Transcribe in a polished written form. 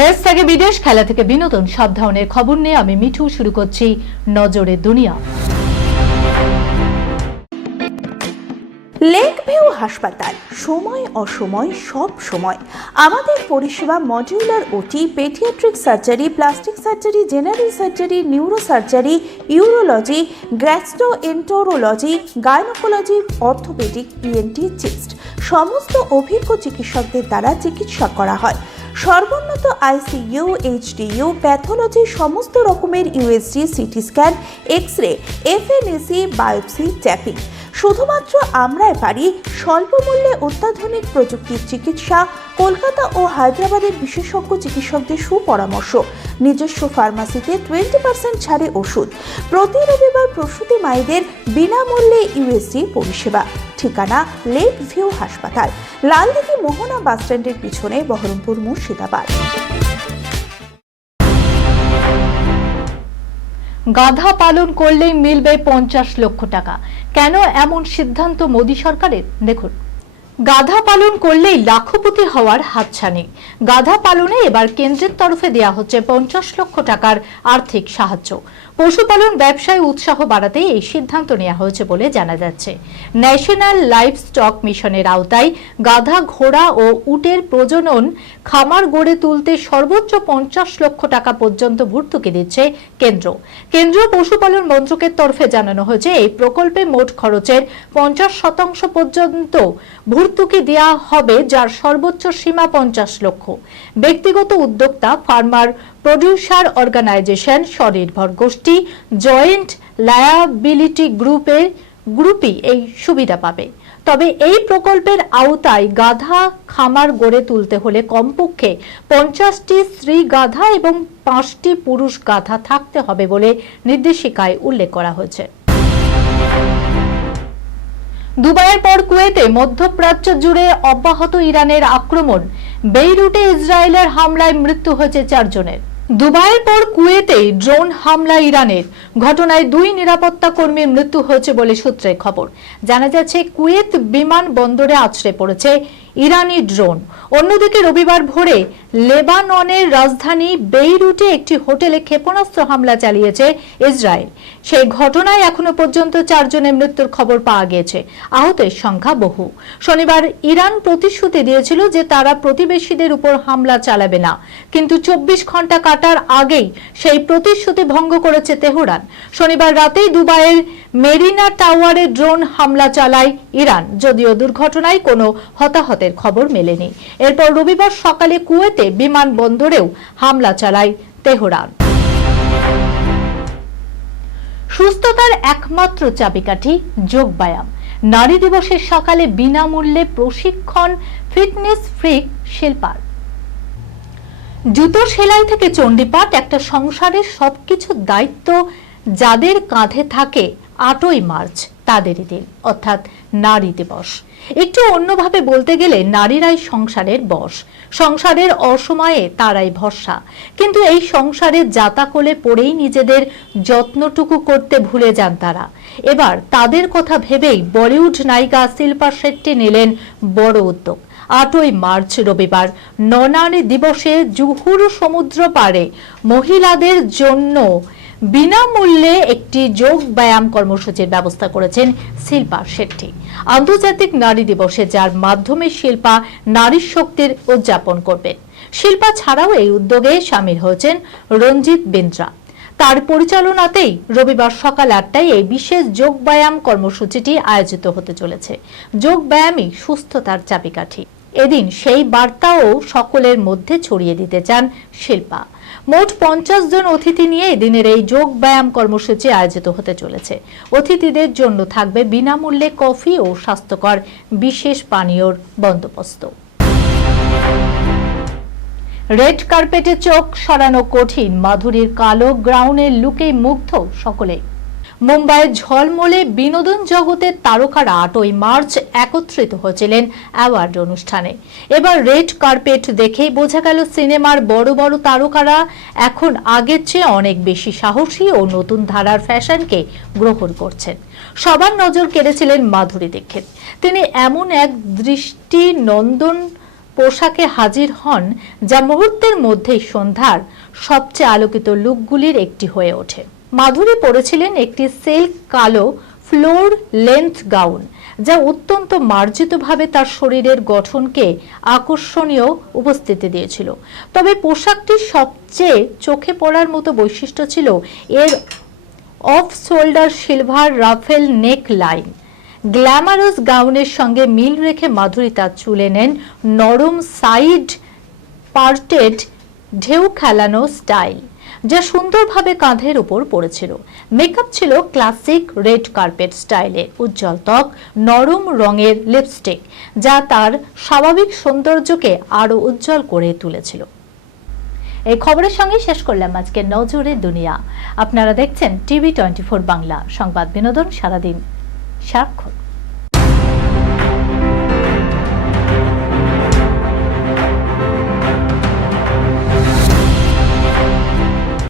দেশ থেকে বিদেশ, খেলা থেকে বিনোদন, সব ধরনের খবর নিয়ে আমি মিঠু শুরু করছি নজরে দুনিয়া। লেক ভিউ হাসপাতাল, সময় অসময় সব সময় আমাদের পরিষেবা modular OT, paediatric surgery, plastic surgery, general surgery, neuro surgery, urology, gastroenterology, gynaecology, orthopaedic, ENT, chest সমস্ত অভিজ্ঞ চিকিৎসকদের দ্বারা চিকিৎসা করা হয়। সর্বোন্নত আইসিইউ, এইচডিইউ, প্যাথোলজি, সমস্ত রকমের USG, CT scan, X ray, FNAC, biopsy, tapping. শুধুমাত্র আমরাই পারি স্বল্প মূল্যে অত্যাধুনিক প্রযুক্তির চিকিৎসা। কলকাতা ও হায়দ্রাবাদের বিশেষজ্ঞ চিকিৎসকদের সুপরামর্শ, নিজস্ব ফার্মাসিতে 20% ছাড়ে ওষুধ। প্রতি রবিবার প্রসূতি মায়েদের বিনামূল্যে ইউএসজি পরিষেবা। ঠিকানা লেক ভিউ হাসপাতাল, লালদিঘি মোহনা বাসস্ট্যান্ডের পিছনে, বহরমপুর, মুর্শিদাবাদ। গাধা পালন করলেই মিলবে 50 লক্ষ টাকা। কেন এমন সিদ্ধান্ত মোদী সরকারের? দেখুন, গাধা পালন করলেই লাখপতি হওয়ার হাতছানি। গাধা পালনে এবার কেন্দ্রের তরফে দেওয়া হচ্ছে 50 লক্ষ টাকার আর্থিক সাহায্য। পশুপালন ব্যবসায় উৎসাহ বাড়াতে এই সিদ্ধান্ত নেওয়া হয়েছে বলে জানা যাচ্ছে। ন্যাশনাল লাইভ স্টক মিশনের আওতায় গাধা, ঘোড়া ও উটের প্রজনন খামার গড়ে তুলতে সর্বোচ্চ 50 লক্ষ টাকা পর্যন্ত ভর্তুকি দিচ্ছে কেন্দ্র। কেন্দ্রীয় পশুপালন মন্ত্রকের তরফে জানানো হয়েছে, এই প্রকল্পে মোট খরচের 50% পর্যন্ত ভর্তুকি দেওয়া হবে, যার সর্বোচ্চ সীমা 50 লক্ষ। ব্যক্তিগত উদ্যোক্তা, ফার্মার প্রডিউসার অর্গানাইজেশন, স্বনির্ভর গোষ্ঠী, জয়েন্ট লায়াবিলিটি গ্রুপই এই সুবিধা পাবে। তবে এই প্রকল্পের আওতায় গাধা খামার গড়ে তুলতে হলে কমপক্ষে 50টি স্ত্রী গাধা এবং 5টি পুরুষ গাধা থাকতে হবে বলে নির্দেশিকায় উল্লেখ করা হয়েছে। দুবাইয়ের পর কুয়েতে, মধ্যপ্রাচ্য জুড়ে অব্যাহত ইরানের আক্রমণ। বেইরুটে ইসরায়েলের হামলায় মৃত্যু হয়েছে 4 জনের। দুবাইয়ের পর কুয়েতে ড্রোন হামলা ইরানের। ঘটনায় 2 নিরাপত্তা কর্মীর মৃত্যু হয়েছে বলে সূত্রের খবর। জানা যাচ্ছে, কুয়েত বিমান বন্দরে আছড়ে পড়েছে ইরানি ড্রোন। অন্যদিকে রবিবার ভোরে লেবাননের রাজধানী বেইরুটে একটি হোটেলে ক্ষেপণাস্ত্র হামলা চালিয়েছে ইসরায়েল। সেই ঘটনায় এখনো পর্যন্ত 4 জনের মৃত্যুর খবর পাওয়া গিয়েছে। আহতের সংখ্যা বহু। শনিবার ইরান প্রতিশ্রুতি দিয়েছিল যে তারা প্রতিবেশীদের উপর হামলা চালাবে না, কিন্তু 24 ঘন্টা কাটার আগেই সেই প্রতিশ্রুতি ভঙ্গ করেছে তেহরান। শনিবার রাতেই দুবাইয়ের মেরিনা টাওয়ারে ড্রোন হামলা চালায় ইরান, যদিও দুর্ঘটনায় কোনো হতাহতের খবর মেলেনি। এরপর রবিবার সকালে কুয়েতে বিমানবন্দরেও হামলা চালায় তেহরান। সুস্থতার একমাত্র চাবিকাঠি যোগব্যায়াম। নারী দিবসের সকালে বিনামূল্যে প্রশিক্ষণ ফিটনেস ফ্রিক শিল্পার। জুতো সেলাই থেকে চণ্ডীপাঠ, একটা সংসারের সবকিছুর দায়িত্ব যাদের কাঁধে থাকে 8ই মার্চ তাদেরই দিন, অর্থাৎ নারী দিবস। একটু অন্যভাবে বলতে গেলে নারীরাই সংসারের বশ, সংসারের অসময়ে তারাই ভরসা। কিন্তু এই সংসারের জাতাকলে পড়েই নিজেদের যত্নটুকু করতে ভুলে যান তারা। এবার তাদের কথা ভেবেই বলিউড নায়িকা শিল্পা শেট্টি নিলেন বড় উদ্যোগ। 8ই মার্চ রবিবার ননারী দিবসে জুহুর সমুদ্র পাড়ে মহিলাদের জন্য বিনামূল্যে একটি যোগ ব্যায়াম কর্মসূচির ব্যবস্থা করেছেন শিল্পা শেট্টি। আন্তর্জাতিক নারী দিবসে, যার মাধ্যমে শিল্পা নারী শক্তির উদযাপন করবেন। শিল্পা ছাড়াও এই উদ্যোগে সামিল হয়েছেন রঞ্জিত বিন্দ্রা। তার পরিচালনাতেই রবিবার সকাল 8টায় এই বিশেষ যোগ ব্যায়াম কর্মসূচিটি আয়োজিত হতে চলেছে। যোগ ব্যায়ামই সুস্থতার চাবিকাঠি। এদিন সেই বার্তাও সকলের মধ্যে ছড়িয়ে দিতে চান শিল্পা। মোট 50 জন অতিথি নিয়ে এদিনের এই যোগ ব্যায়াম কর্মসূচি আয়োজিত হতে চলেছে। অতিথিদের জন্য থাকবে বিনামূল্যে কফি ও স্বাস্থ্যকর বিশেষ পানীয়র বন্দোবস্ত। রেড কার্পেটে চোখ সরানো কঠিন, মাধুরীর কালো গ্রাউন্ডের লুকে মুগ্ধ সকলে। মুম্বাইয়ের ঝলমলে বিনোদন জগতের তারকারা 8ই মার্চ একত্রিত হয়েছিলেন অ্যাওয়ার্ড অনুষ্ঠানে। এবার রেড কার্পেট দেখেই বোঝা গেল সিনেমার বড় বড় তারকারা এখন আগের চেয়ে অনেক বেশি সাহসী ও নতুন ধারার ফ্যাশনকে গ্রহণ করছেন। সবার নজর কেড়েছিলেন মাধুরী দীক্ষিত। তিনি এমন এক দৃষ্টি নন্দন পোশাকে হাজির হন, যা মুহূর্তের মধ্যেই সন্ধ্যার সবচেয়ে আলোকিত লুকগুলির একটি হয়ে ওঠে। মাধুরী পরেছিলেন একটি সিল্ক কালো ফ্লোর লেন্থ গাউন, যা অত্যন্ত মার্জিতভাবে তার শরীরের গঠনকে আকর্ষণীয় উপস্থিতি দিয়েছিল। তবে পোশাকটির সবচেয়ে চোখে পড়ার মতো বৈশিষ্ট্য ছিল এর off shoulder silver ruffle neckline. Glamorous গাউনের সঙ্গে মিল রেখে মাধুরী তার চুলে নেন নরম সাইড পার্টেড ঢেউ খেলানো স্টাইল, যা সুন্দরভাবে কাঁধের উপর পড়েছিল। মেকআপ ছিল ক্লাসিক রেড কার্পেট স্টাইলে, উজ্জ্বল ত্বক, নরম রঙের লিপস্টিক, যা তার স্বাভাবিক সৌন্দর্যকে আরো উজ্জ্বল করে তুলেছিল। এই খবরের সঙ্গে শেষ করলাম আজকের নজরে দুনিয়া। আপনারা দেখছেন টিভি 24 বাংলা, সংবাদ বিনোদন সারাদিন সার্থক।